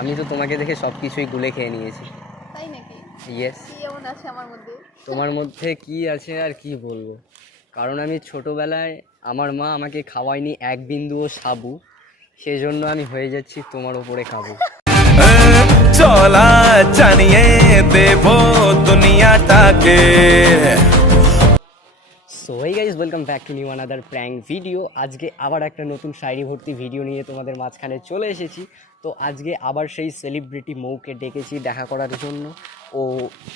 আমি তো তোমাকে দেখে সব কিছুই গুলে খেয়ে নিয়েছি। তাই নাকি? ইয়েস। কি এমন আছে আমার মধ্যে? তোমার মধ্যে কি আছে আর কি বলবো, কারণ আমি ছোটবেলায় আমার মা আমাকে খাওয়ায়নি এক বিন্দুও সাবু, সেজন্য আমি হয়ে যাচ্ছি তোমার ওপরে কাবু। চলা জানিয়ে দেব দুনিয়াটাকে। So hey guys, welcome back to new another prank video. আজকে আবার একটা নতুন শায়রি ভর্তি ভিডিও নিয়ে তোমাদের মাঝখানে চলে এসেছি। তো আজকে আবার সেই সেলিব্রিটি মৌকে ডেকেছি দেখা করার জন্য। ও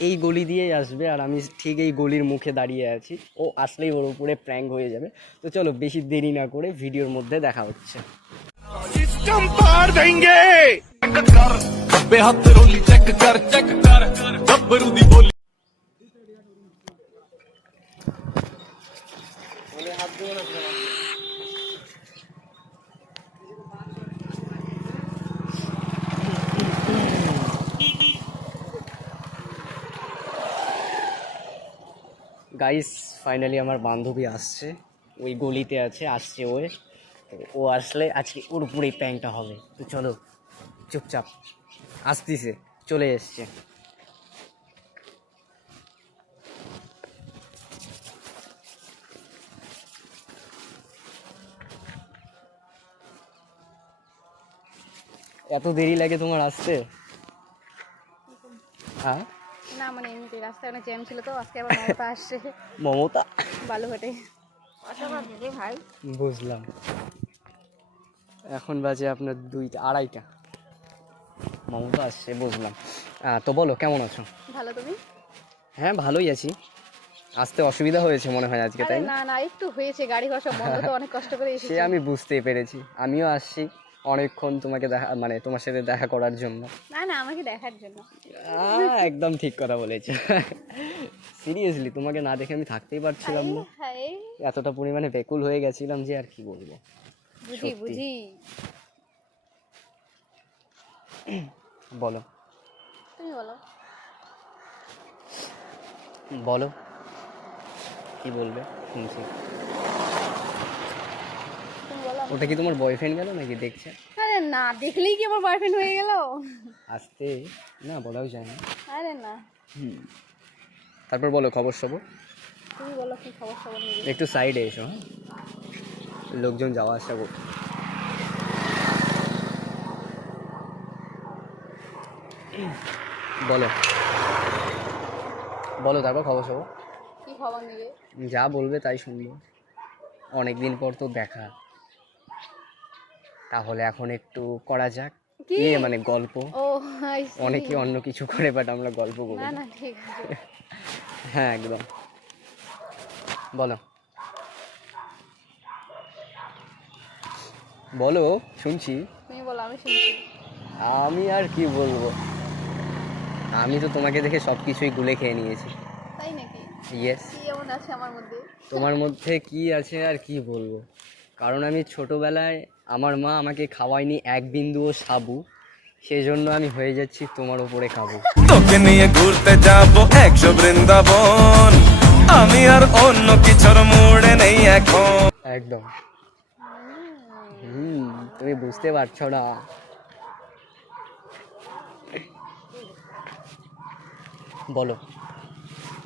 এই গলি দিয়েই আসবে আর আমি ঠিক এই গলির মুখে দাঁড়িয়ে আছি। ও আসলেই ওর উপরে প্র্যাঙ্ক হয়ে যাবে। তো চলো বেশি দেরি না করে ভিডিওর মধ্যে দেখা হচ্ছে। গাইস ফাইনালি আমার বান্ধবী আসছে, ওই গলিতে আসছে ও। তো ও আসলে আজকে ওর উপরেই প্র্যাঙ্কটা হবে। তো চলো চুপচাপ, আসতেছে, চলে এসছে। এত দেরি লাগে তোমার আসতে? হ্যাঁ না মানে এমনিতে রাস্তায় অনেক জ্যাম ছিল তো আজকে আবার মমতা আসছে মমতা? বালুঘাটে। ভাই বুঝলাম। এখন বাজে আপনার 2-2:30। মমতা আসছে, বুঝলাম। তো বলো কেমন আছো? ভালো, তুমি? হ্যাঁ ভালোই আছি। আসতে অসুবিধা হয়েছে মনে হয় আজকে, তাই আরে না? না না, একটু হয়েছে, গাড়ি ঘোড়া সব বন্ধ তো, অনেক কষ্ট করে সে এসেছি। আমি বুঝতেই পেরেছি, আমিও আসছি অনেকক্ষণ তোমাকে দেখা, মানে তোমার সাথে দেখা করার জন্য। না না, আমাকে দেখার জন্য। একদম ঠিক কথা বলেছে। সিরিয়াসলি তোমাকে না দেখে আমি থাকতেই পারছিলাম না। হাই এতটা পরিমাণে বেকুল হয়ে গেছিলাম যে আর কি বলবো। বুঝি সত্যি। বুঝি। বলো তুমি বলো। বলো কি বলবে, শুনছি। তুমি বলো। ওটা কি তোমার বয়ফ্রেন্ড গেল নাকি দেখছে? আরে না, দেখলেই কি আমার বয়ফ্রেন্ড হয়ে গেল? আসতে না বলাও যায় না। আরে না, তারপর বলো খবর সবর। তুমি বলো কি খবর খবর নেই। একটু সাইডে এসো, হ্যাঁ, লোকজন যাওয়া আসা করছে। বলো বলো তারপর খবর সবর। কি খবর নেবে? যা বলবে তাই শুনবো। অনেকদিন পর তো দেখা, তাহলে এখন একটু করা যাক কি? মানে গল্প। ও I see. অনেকে অন্য কিছু করে, বাট আমরা গল্প করি। না না ঠিক আছে। হ্যাঁ একদম। বলো বলো, শুনছি। তুমি বলো, আমি শুনছি। আমি আর কি বলবো, আমি তো তোমাকে দেখে সব কিছুই গুলে খেয়ে নিয়েছি। তাই নাকি? ইয়েস। কি এমন আছে আমার মধ্যে? তোমার মধ্যে কি আছে আর কি বলবো, কারণ আমি ছোটবেলায় আমার মা আমাকে খাওয়ায়নি এক বিন্দুও সাবু, সেজন্য আমি হয়ে যাচ্ছি তোমার ওপরে কাবু। তোকে নিয়ে ঘুরতে যাব 100 বৃন্দাবন, আমি আর অন্য কিছুর মুড়ে নেই এখন। একদম। তুমি বুঝতে পারছো না। বলো।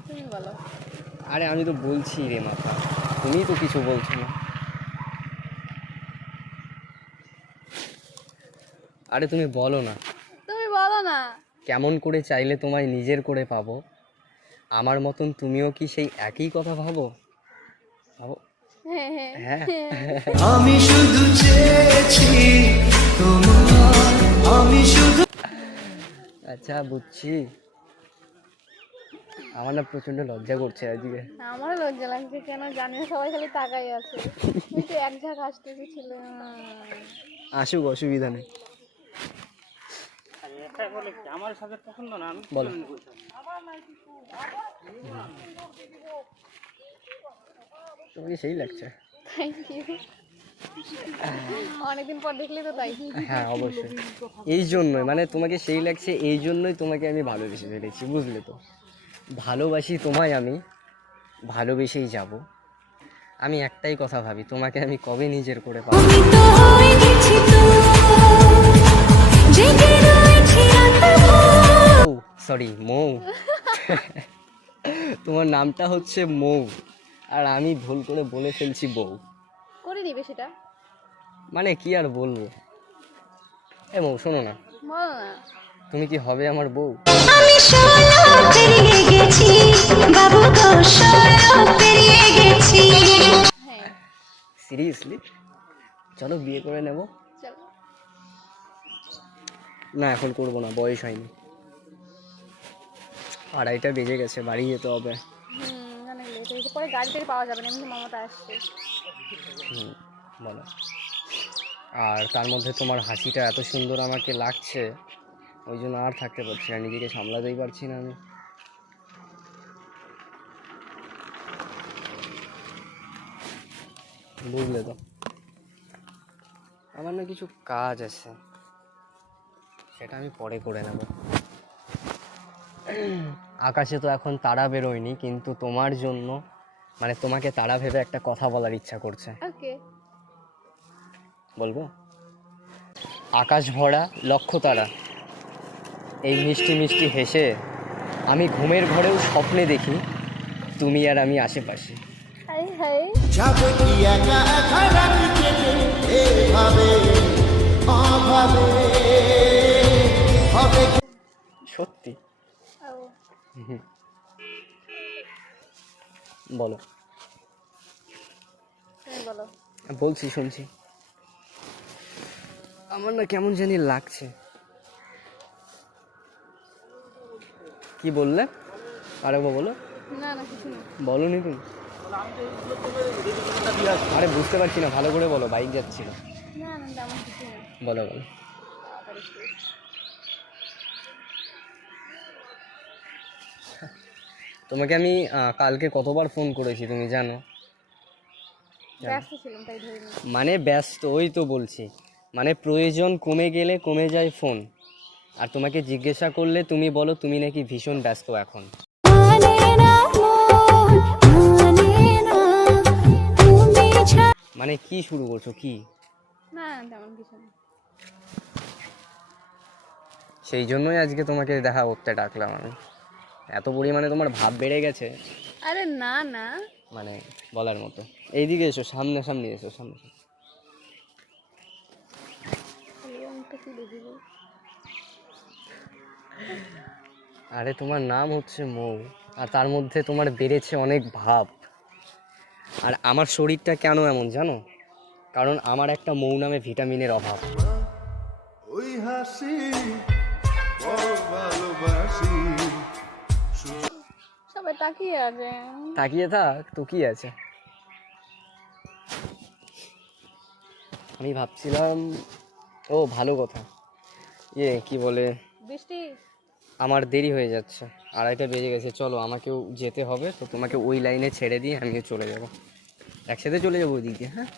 তুমি বলো। আরে আমি তো বলছি রে মাথা, তুমি তো কিছু বলছো না। আরে তুমি বলো না। তুমি বলো না। কেমন করে চাইলে তোমায় নিজের করে পাবো, আমার মতন তুমিও কি সেই একই কথা ভাবো? ভাবো। হ্যাঁ হ্যাঁ হ্যাঁ। আমি শুধু চেয়েছি তোমার, আমি শুধু। আচ্ছা বুঝছি। আমার না প্রচন্ড লজ্জা করছে আজকে। আমারও লজ্জা লাগছে, কেন জানি না, সবাই খালি তাকাই আছে। কিন্তু এক ঝাঁক আসতেছে ছিল। আসুক, অসুবিধা নেই। বলো। তোমাকে সেই লাগছে। Thank you. অনেকদিন পর দেখলি তো তাই। হ্যাঁ অবশ্যই, এই জন্যই মানে তোমাকে সেই লাগছে, এই জন্যই তোমাকে আমি ভালোবেসে ফেলেছি, বুঝলে তো। ভালোবাসি তোমায় আমি, ভালোবেসেই যাব। আমি একটাই কথা ভাবি, তোমাকে আমি কবে নিজের করে পাবো। আমি তো হয়ে গেছি তো, জেগে রয়ে সরি মৌ। তোমার নামটা হচ্ছে মৌ, আর আমি ভুল করে বলে ফেলছি বউ। করে দিবে সেটা। মানে কি আর বলবো। এ মৌ শোনো না, বলো না। তুমি কি হবে আমার বউ? আমি 16 পেরিয়ে গেছি বাবু গো, 16 পেরিয়ে গেছি। হ্যাঁ সিরিয়াসলি? চলো বিয়ে করে নেব। চলো। না এখন করবো না, বয়স হয়নি। 2:30 বেজে গেছে, বাড়ি যেতে হবে। অনেক লেট হয়েছে, পরে গাড়ি টাড়ি পাওয়া যাবে না, এমনি মামাটা আসছে। বলো। আর তার মধ্যে তোমার হাসিটা এত সুন্দর আমাকে লাগছে, ওই জন্য আর থাকতে পারছি না, নিজেকে সামলাতেই পারছি না আমি। বুঝলে তো, আমার না কিছু কাজ আছে, সেটা আমি পরে করে নেব। আকাশে তো এখন তারা বেরোয়নি, কিন্তু তোমার জন্য মানে তোমাকে তারা ভেবে একটা কথা বলার ইচ্ছা করছে। ওকে। বলবো? আকাশ ভরা লক্ষ তারা, এই মিষ্টি মিষ্টি হেসে আমি ঘুমের ঘরেও স্বপ্নে দেখি তুমি আর আমি আশেপাশে। High high. যাবে কি একা একা রাত কেটে এভাবে অভাবে হবে কি সত্যি? ও বলো। তুমি বলো। বলছি, শুনছি। আমার না কেমন জানি লাগছে। কি বললে? আরেকবার বলো। না না কিছু না। বলো নি তুমি? আরে বুঝতে পারছি না, ভালো করে বলো, বাইক যাচ্ছিল। না না তেমন কিছু না। বলো বলো। তোমাকে আমি কালকে কতবার ফোন করেছি তুমি জানো? ব্যস্ত ছিলাম তাই ধরে নি। মানে ব্যস্ত, ওই তো বলছি, মানে প্রয়োজন কমে গেলে কমে যায় ফোন, আর তোমাকে জিজ্ঞাসা করলে তুমি বলো তুমি নাকি ভীষণ ব্যস্ত এখন। মানে না মন, মানে না তুমি ছাড়া। মানে কি শুরু করছো কি? না না তেমন কিছু না। সেই জন্যই আজকে তোমাকে দেখা করতে ডাকলাম আমি। এত পরিমাণে তোমার ভাব বেড়ে গেছে, আরে না না। মানে বলার মতো। এইদিকে এসো, সামনে সামনে এসো, সামনে সামনে। রংটা কি দেখি গো। আরে তোমার নাম হচ্ছে মৌ, আর তার মধ্যে তোমার বেড়েছে অনেক ভাব। আর আমার শরীরটা কেন এমন জানো? কারণ আমার একটা মৌ নামে ভিটামিনের অভাব। ওই হাসি বড় ভালোবাসি। সবাই তাকিয়ে আছে। তাকিয়ে থাক তো, কি আছে। আমি ভাবছিলাম, ও ভালো কথা, কি বলে, বৃষ্টি। আমার দেরি হয়ে যাচ্ছে, 2:30 বেজে গেছে, চলো আমাকেও যেতে হবে, তো তোমাকে ওই লাইনে ছেড়ে দিয়ে আমিও চলে যাব, একসাথে চলে যাবো ওই দিক দিয়ে। হ্যাঁ